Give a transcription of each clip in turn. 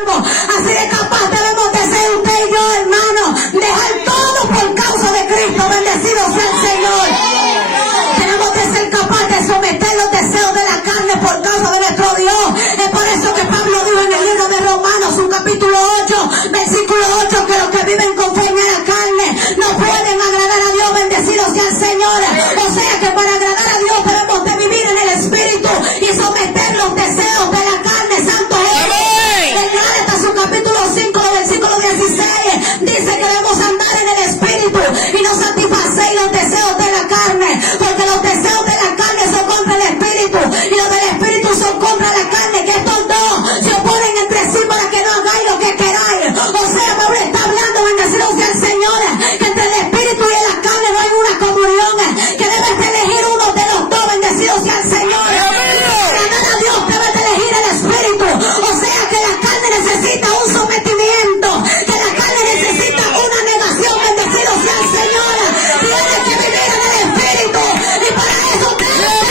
Así de capaz debemos de ser usted y yo, hermano. Dejar todo por causa de Cristo. Bendecido sea el Señor. Tenemos que ser capaces de someter los deseos de la carne por causa de nuestro Dios. Es por eso que Pablo dijo en el libro de Romanos, su capítulo 8, versículo 8, que los que viven conforme a la carne no pueden agradar a Dios. Bendecido sea el Señor. O sea que para agradar a Dios debemos de vivir en el Espíritu y someter los deseos de la carne. Santo Jesús. En Gálatas, su capítulo 5, versículo 16, dice que debemos andar en el Espíritu y no satisfacer los deseos de la carne, porque los deseos de la carne son contra el Espíritu y los del Espíritu son contra la carne, que estos dos se oponen entre sí para que no hagáis lo que queráis. O sea, Pablo está hablando, bendecido sea el Señor, que entre el Espíritu y la carne no hay una comunión, que debes de elegir uno de los dos. Bendecido sea el Señor. Para agradar a Dios debes de elegir el Espíritu. O sea que la carne necesita un sometimiento, que la carne necesita una negación. Bendecido sea el Señor. Tienes que vivir en el Espíritu y para eso debes de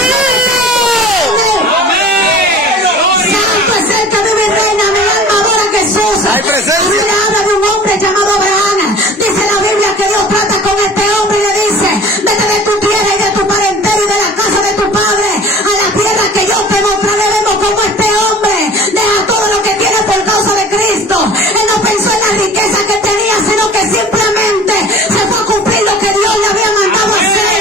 Santo es el que vive y reina. Mi alma adora a Jesús. Hay presencia. La Biblia habla de un hombre llamado Abraham. Dice la Biblia que Dios trata con este hombre y le dice: vete de tu tierra y de tu parentela y de la casa de tu padre a la tierra que yo te mostraré. Vemos como este hombre deja todo lo que tiene por causa de Cristo. Él no pensó en la riqueza que tenía, sino que simplemente se fue a cumplir lo que Dios le había mandado a hacer.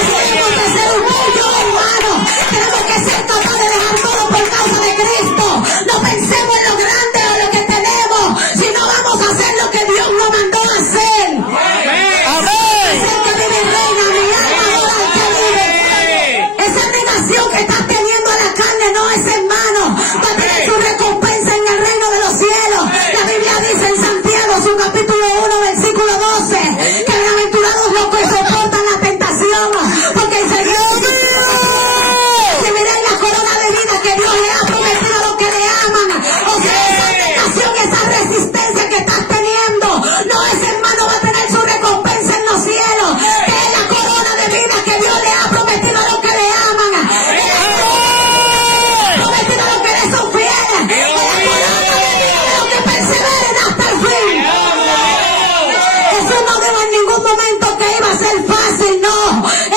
Así debemos de ser usted y yo, hermano. Tenemos que ser capaces de dejar todo por causa de Cristo. No pensemos en lo grande o lo que tenemos, sino vamos a hacer lo que Dios nos mandó a hacer. Es el que vive y reina. Mi alma adora al que vive. Esa negación que estás teniendo a la carne no es, hermano, va a tener su recompensa en el reino de los cielos. La Biblia dice en Santiago, su capítulo 1, versículo 12, que bienaventurados los que soportan la tentación, porque el Señor recibirá la corona de vida que Dios le ha prometido a los que le aman. O sea, esa negación, esa resistencia que estás teniendo, no es, hermano, va a tener su recompensa en los cielos, que es la corona de vida que Dios le ha prometido a los que le aman. Prometido a los que le son fieles. La corona de vida de los que perseveren hasta el fin. Jesús no dijo en ningún momento que iba a ser fácil, no.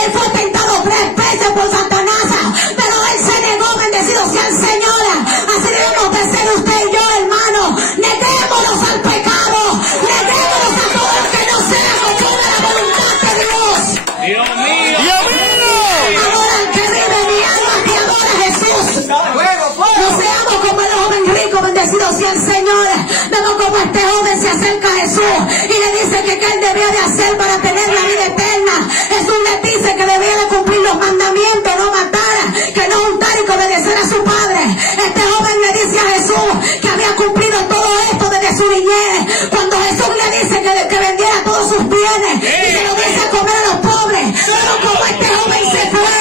Él fue tentado 3 veces por Satanás, pero él se negó. Bendecido sea el Señor. Así debemos de ser usted y yo, hermano. Neguémonos al pecado, neguémonos a todo lo que no sea conforme a la voluntad de Dios. Dios mío. Ahora el que vive mi alma te adora, Jesús. No seamos como el joven rico, bendecido sea el Señor. Vemos como este joven se acerca a Jesús y le dice que qué él debía de hacer para tener la vida eterna. Jesús le dice que debía de cumplir los mandamientos, no matar, que no juntar y que obedecer a su padre. Este joven le dice a Jesús que había cumplido todo esto desde su niñez. Cuando Jesús le dice que vendiera todos sus bienes y se lo diese a comer a los pobres. Pero como este joven se fue,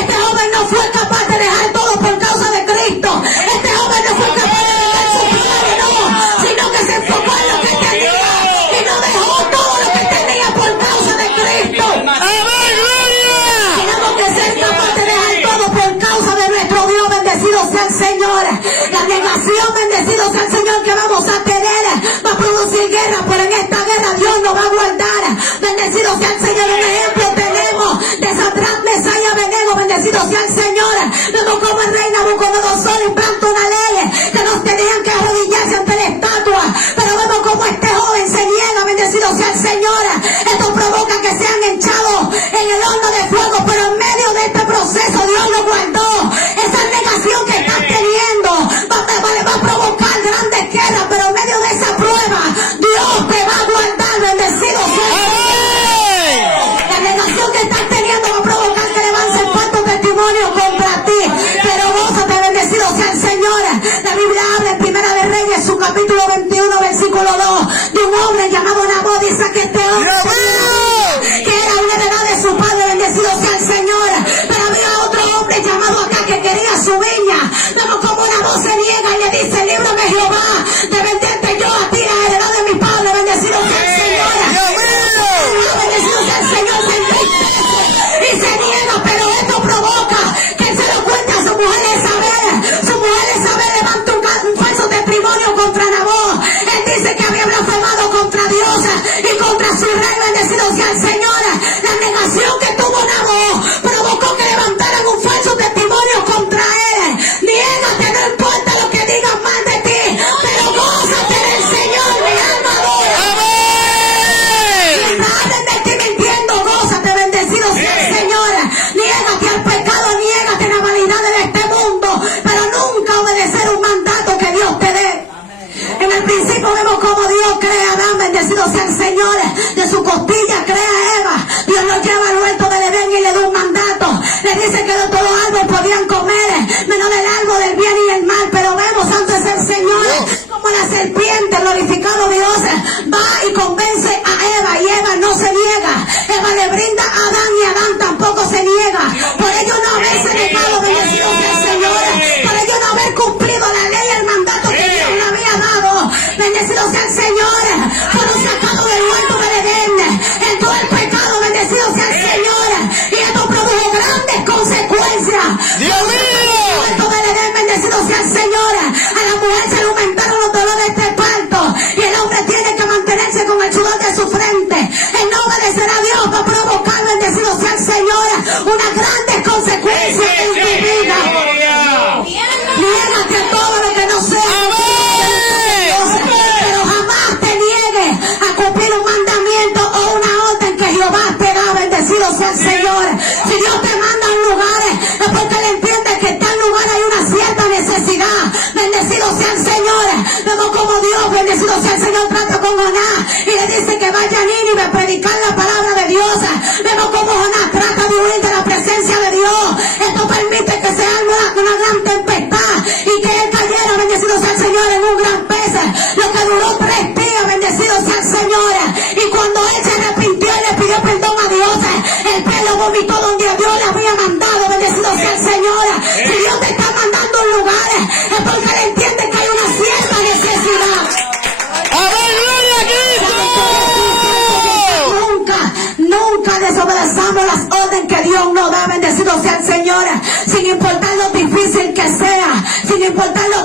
este joven no fue capaz de dejar todo por causa de Cristo. Este joven no fue capaz de dejar su padre, no, sino que se enfocó en lo que tenía y no dejó todo lo que tenía por causa de Cristo. Tenemos que ser capaces de dejar todo por causa de nuestro Dios. Bendecido sea el Señor. La negación, bendecido sea el Señor, que vamos a tener va a producir guerra, pero en esta guerra Dios nos va a guardar. Bendecido sea el Señor. Un ejemplo tenemos de Sadrach, Mesach y Abednego. Bendecido sea el Señor. Vemos como el rey Nabucodonosor implanta una ley que nos tenían que arrodillarse ante la estatua, pero vemos como este joven se niega. Bendecido sea el Señor. Esto provoca que sean echados en el horno de fuego, pero en medio de este proceso Dios lo guardó. Esa negación que estás teniendo va a provocar grandes guerras, pero en medio de esa prueba Dios te va a guardar. Bendecido sea el Señor. La negación que estás teniendo va a provocar que levanten falso testimonio contra ti, pero gózate, bendecido sea el Señor. La Biblia habla en Primera de Reyes, su capítulo 21, versículo 2, de un hombre llamado Nabot. Dice que este hombre que era una heredad de su padre. Bendecido sea el Señor. Pero había otro hombre llamado acá que quería su viña. Vemos como Nabot se niega y le dice: líbrame, Jehová, de venderte yo a ti la heredad de mi padre. Bendecido sea el Señor. Bendecido sea el Señor. Se entristece y se niega, pero esto provoca que él se lo cuente a su mujer Isabel. Su mujer Isabel levanta un falso testimonio contra Nabot. podían comer, menos del árbol del bien y el mal. Pero vemos, santo es el Señor, como la serpiente, glorificado Dios, va y convence a Eva, y Eva no se niega. Eva le brinda a Adán y Adán tampoco se niega. Por ello no haberse negado, bendecido sea el Señor. Por ello no haber cumplido la ley y el mandato que Dios le había dado. Bendecido sea el Señor. Fueron sacados del huerto del Edén. Entró el pecado, bendecido sea el Señor. Y esto produjo grandes consecuencias. ¡Dios mío! El huerto del Edén, bendecido sea el Señor. A la mujer se le aumentaron los dolores de parto. Y el hombre tiene que mantenerse con el sudor de su frente. El no obedecer a Dios va a provocar, bendecido sea el Señor, unas grandes consecuencias en tu vida. Niégate a todo lo que no sea. Pero jamás te niegues a cumplir un mandamiento o una orden que Jehová te da, bendecido sea el Señor. Si Dios te manda a un lugar, es porque Él entiende que en tal lugar hay una cierta necesidad. Bendecido sea el Señor. Vemos como Dios, bendecido sea el Señor, trata con Jonás y le dice que vaya a Nínive a predicar la palabra de Dios. Vemos como Jonás trata de huir de la presencia de Dios. Esto permite que se arme una gran tempestad y que él cayera, bendecido sea el Señor, en un gran pez, lo que duró 3 días, bendecido sea el Señor. Y cuando él se arrepintió y le pidió perdón a Dios, el pez lo vomitó donde Dios le había mandado, bendecido sea el Señor. Si Dios te está mandando a un lugar, es porque él entiende que hay una cierta necesidad. ¡Amén, gloria a Cristo! Nunca desobedezcamos las órdenes que Dios nos da, bendecido sea el Señor, sin importar lo difícil que sea, sin importar lo